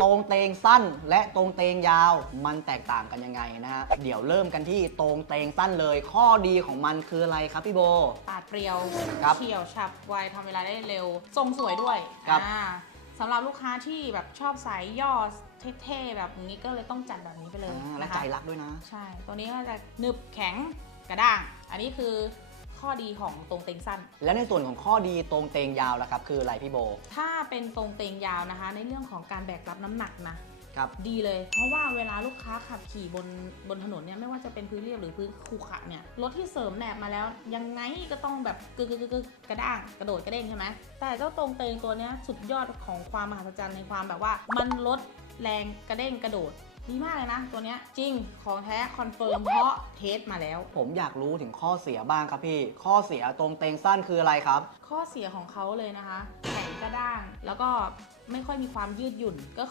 ตรงเตงสั้นและตรงเตงยาวมันแตกต่างกันยังไงนะฮะเดี๋ยวเริ่มกันที่ตรงเตงสั้นเลย ข้อดีของมันคืออะไรครับพี่โบ ปาดเปรียวครับเฉียวฉับไวทำเวลาได้เร็ว ทรงสวยด้วยครับ อ่าสำหรับลูกค้าที่แบบชอบสายย่อเท่ๆแบบนี้ก็เลยต้องจัดแบบนี้ไปเลยอ่าและนะใจคะรักด้วยนะ ใช่ ตัวนี้ก็จะหนึบแข็งกระด้าง อันนี้คือ ข้อดีของตรงเต็งสั้น และในส่วนของข้อดีตรงเตงยาวล่ะครับ คืออะไรพี่โบ ถ้าเป็นตรงเตงยาวนะคะ ในเรื่องของการแบกรับน้ำหนักนะครับดีเลย เพราะว่าเวลาลูกค้าขับขี่บนบนถนนเนี่ยไม่ว่าจะเป็นพื้นเรียบหรือพื้นขรุขระเนี่ยรถที่เสริมแหนบมาแล้ว ยังไงก็ต้องแบบกึกกึกกึกกึกกระด้างกระโดดกระเด้งใช่ไหมแต่เจ้าตรงเตงตัวเนี้ยสุดยอดของความมหัศจรรย์ในความแบบว่า มันลดแรงกระเด้งกระโดด ดีมากเลยนะ ตัวเนี้ยจริงของแท้คอนเฟิร์มเพราะเทสมาแล้ว ผมอยากรู้ถึงข้อเสียบ้างครับพี่ ข้อเสียตรงเตงสั้นคืออะไรครับ ข้อเสียของเขาเลยนะคะแข็งกระด้าง แล้วก็ไม่ค่อยมีความยืดหยุ่นก็คือ